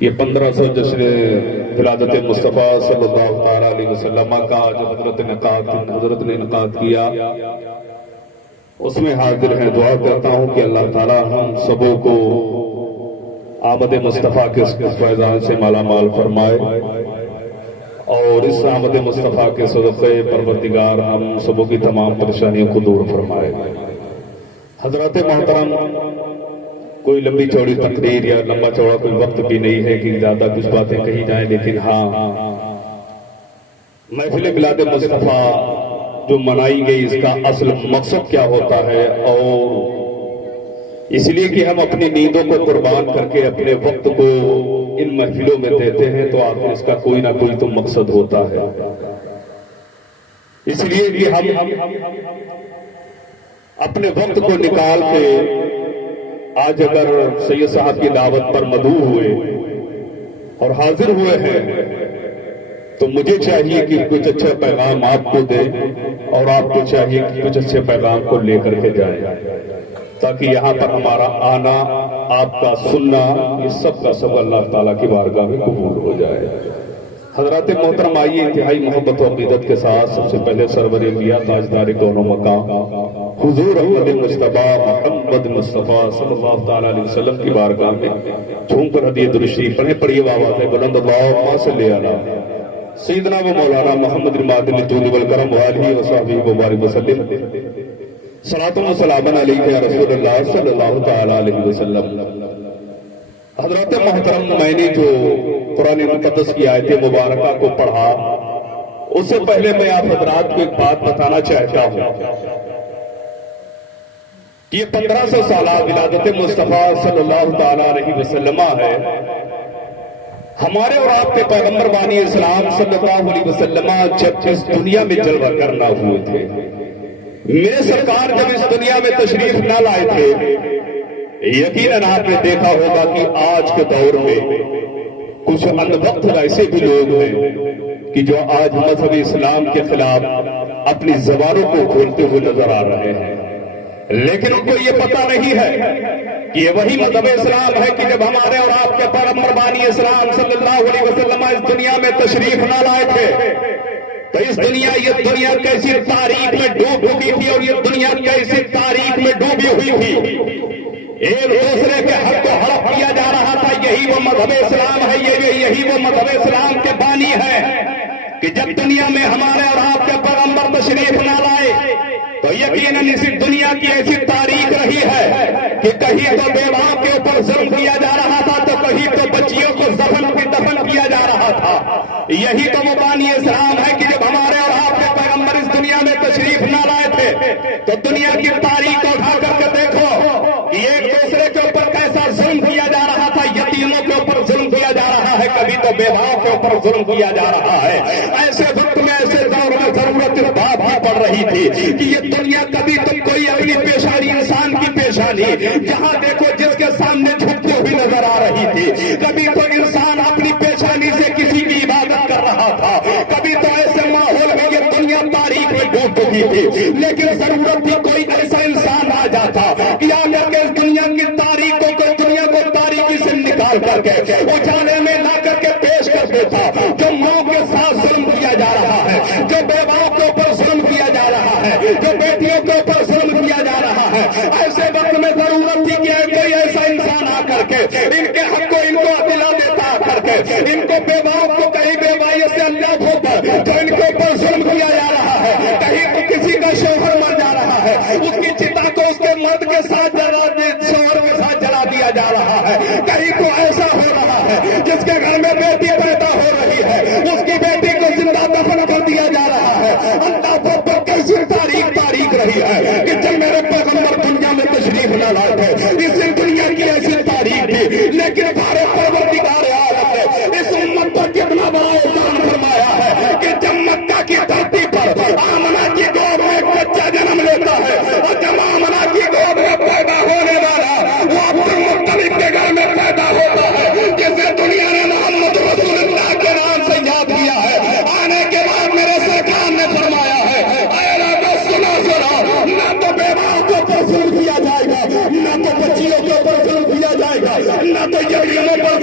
یہ 1500 جشن ولادت مصطفیٰ صلی اللہ تعالیٰ علیہ وسلم کا جو حضرت نے انعقاد کیا، اس میں حاضر ہیں۔ دعا کرتا ہوں کہ اللہ تعالیٰ ہم سبوں کو آمد مصطفیٰ کے فیضان سے مالا مال فرمائے، اور اس آمد مصطفیٰ کے صدقے پروردگار ہم سبوں کی تمام پریشانیوں کو دور فرمائے۔ حضرات محترم، کوئی لمبی چوڑی تقریر یا لمبا چوڑا کوئی وقت بھی نہیں ہے کہ زیادہ کچھ باتیں کہی جائیں، لیکن ہاں، محفل میلاد مصطفیٰ جو منائی گئی اس کا اصل مقصد کیا ہوتا ہے، اور اس لیے کہ ہم اپنی نیندوں کو قربان کر کے اپنے وقت کو ان محفلوں میں دیتے ہیں، تو آخر اس کا کوئی نہ کوئی تو مقصد ہوتا ہے۔ اس لیے کہ ہم اپنے وقت کو نکال کے آج اگر سید صاحب کی دعوت پر مدعو ہوئے اور حاضر ہوئے ہیں، تو مجھے چاہیے کہ کچھ اچھا پیغام آپ کو دے، اور آپ کو چاہیے کہ کچھ اچھے پیغام کو لے کر کے جائیں، تاکہ یہاں پر ہمارا آنا، آپ کا سننا، یہ سب کا سب اللہ تعالیٰ کی بارگاہ میں قبول ہو جائے۔ حضرات محترم، آئیے انتہائی محبت و عقیدت کے ساتھ سب سے پہلے سرور انبیاء تاجدار کون و مقام حضور احمد مصطفیٰ محمد مصطفیٰ صلی اللہ تعالیٰ علیہ وسلم کی بارگاہ میں جھوم کر حدیث درشی پڑھیے بابا بلند اللہم صلی علی سیدنا و مولانا محمد المعدن الجود والکرم وآلہ وصحبہ وبارک وسلم۔ صلاۃ و سلام علیہ یا رسول اللہ صلی اللہ تعالیٰ علیہ وسلم۔ حضرات محترم، میں نے جو قرآن مقدس کی آیت مبارکہ کو پڑھا، اس سے پہلے میں آپ حضرات کو ایک بات بتانا چاہتا ہوں کہ یہ 1500 سالہ ولادت مصطفیٰ صلی اللہ تعالیٰ علیہ وسلم ہے۔ ہمارے اور آپ کے پیغمبر بانی اسلام صلی اللہ علیہ وسلم جب اس دنیا میں جلوہ کرنا ہوئے تھے، میرے سرکار جب اس دنیا میں تشریف نہ لائے تھے، یقیناً آپ نے دیکھا ہوگا کہ آج کے دور میں کچھ اندوقت ایسے بھی لوگ ہیں کہ جو آج مذہب اسلام کے خلاف اپنی زبانوں کو کھولتے ہوئے نظر آ رہے ہیں، لیکن ان کو یہ پتہ نہیں ہے کہ یہ وہی مذہب اسلام ہے کہ جب ہمارے اور آپ کے پیغمبر بانی اسلام صلی اللہ علیہ وسلم اس دنیا میں تشریف نہ لائے تھے، تو اس دنیا یہ دنیا کیسی تاریخ میں ڈوب چکی تھی، اور یہ دنیا کیسی تاریخ میں ڈوبی ہوئی تھی۔ ایک دوسرے کے حق کو ہڑپ کیا جا رہا تھا۔ یہی وہ مذہب اسلام ہے، یہی وہ مذہب اسلام کے بانی ہے کہ جب دنیا میں ہمارے اور آپ کے پیغمبر تشریف نہ لائے، تو یقیناً اسی دنیا کی ایسی تاریخ رہی ہے کہ کہیں تو بیواؤں کے اوپر ظلم کیا جا رہا تھا، تو کہیں تو بچیوں کو دفن کیا جا رہا تھا۔ یہی تو وہ بانی اسلام ہے کہ جب ہمارے اور آپ کے پیغمبر اس دنیا میں تشریف نہ لائے تھے، تو دنیا کی تاریخ کو اٹھا کر کے دیکھو کہ ایک دوسرے کے اوپر کیسا ظلم کیا جا رہا تھا۔ یتیموں کے اوپر ظلم کیا جا رہا ہے، کبھی تو بیواؤں کے اوپر ظلم کیا جا رہا ہے۔ ایسے وقت میں، ایسے دور میں ضرورت اس بات کی پڑ رہی تھی کہ یہ دنیا کبھی تو کوئی اپنی پیشانی، انسان کی پیشانی جہاں دیکھو جس کے سامنے جھکتی ہوئی نظر آ رہی تھی، کبھی تو انسان اپنی پیشانی سے کسی کی عبادت کر رہا تھا، کبھی تو ایسے ماحول میں یہ دنیا تاریخ میں ڈوب چکی تھی، لیکن ضرورت تھی کوئی ایسا انسان آ جاتا کہ آ کر کے اس دنیا کی تاریخوں کو، دنیا کو تاریخی سے نکال کر کے اجالے میں لا کر کے پیش کر دیتا۔ جو ماں کے ساتھ ظلم کیا جا رہا ہے، جو بیواؤں کے اوپر ظلم کیا جا رہا ہے، جو بیٹیوں کے اوپر ظلم کیا جا رہا ہے، ایسے وقت میں ضرورت تھی کہ کوئی ایسا انسان آ کر کے ان کے حق کو، ان کو دلا دیتا آ کر کے، ان کو بیواؤں کو کہیں بیوائی سے اللہ پر جو ان کے اوپر ظلم کیا جا رہا ہے، کہیں تو کسی کا شوہر مر جا رہا ہے، اس کی چتا کو اس کے مرد کے ساتھ شوہر کے ساتھ جلا دیا جا رہا ہے، کہیں تو ایسا ہو رہا ہے جس کے گھر میں بیٹی پیدا ہو رہی ہے، اس کی بیٹی کو زندہ دفن کر دیا جا رہا ہے۔ اللہ پر کیسی تاریخ رہی ہے کہ جب میرے پیغمبر دنیا میں تشریف نہ لائے تھے، اس دنیا کی ایسی تاریخ تھی، لیکن ہمارے پروردگار عالم نے اس امت پر کتنا بڑا احسان فرمایا ہے کہ جب مکہ کی دھرتی پر آمنہ کی گود میں ایک بچہ جنم لیتا ہے، اور جب آمنہ کی گود میں پیدا ہونے والا وہ عبد المطلب کے گھر میں پیدا ہوتا ہے، جسے دنیا نے محمد رسول اللہ کے نام سے یاد کیا ہے۔ آنے کے بعد میرے سرکار نے فرمایا ہے، اے راجا سنا، نہ تو بیواؤں کے اوپر ظلم کیا جائے گا، نہ تو بچیوں کے اوپر ظلم کیا جائے گا، نہ تو یتیموں پر